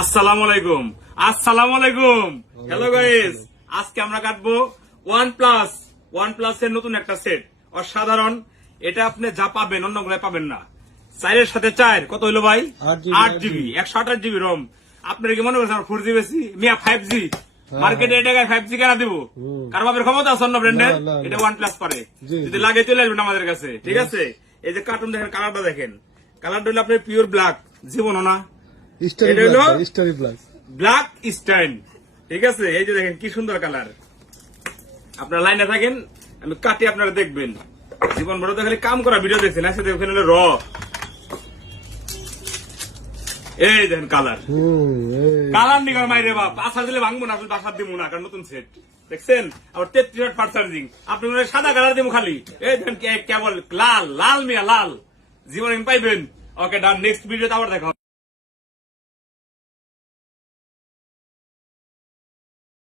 আসসালামু আলাইকুম। আসসালামু আলাইকুম। হ্যালো গাইস, আজকে আমরা কাটবো OnePlus এর নতুন একটা সেট, অসাধারণ। এটা আপনি যা পাবেন অন্য গুলো পাবেন না। 4 এর সাথে 4 কত হইলো ভাই? 8GB 128GB রম। আপনারা কি মনে করছেন 4G বেশি? মিয়া 5G মার্কেটে এই টাকায় 5G কেনা দিব? কার বাপের ক্ষমতা আছে অন্য ব্র্যান্ডের? এটা OnePlus পারে। যদি লাগে চলে আসবেন আমাদের কাছে, ঠিক আছে? এই যে কার্টুন দেখেন, কালারটা দেখেন। কালারটা হলো আপনার পিওর ব্ল্যাক, জীবনও না ব্ল্যাক স্টাইল, ঠিক আছে? এই যে দেখেন কি সুন্দর কালার। আপনার লাইনে থাকেন, আমি কাটি, আপনারা দেখবেন। জীবন বড় তো খালি কাম করা ভিডিও দেখছেন, একসাথে ওখানে হলো র। এই দেখেন কালার, কালার নিকার মাইরে বাপ। আশা দিলে ভাঙবো না, আসলে বাসার দিব না, কারণ নতুন সেট দেখছেন। আবার 33 ফাস্ট চার্জিং। আপনি সাদা কালার দিব খালি। এই দেখেন কেবল লাল লাল মিয়া লাল, জীবন পাইবেন। ওকে ডান, নেক্সট ভিডিওতে আবার দেখা হবে।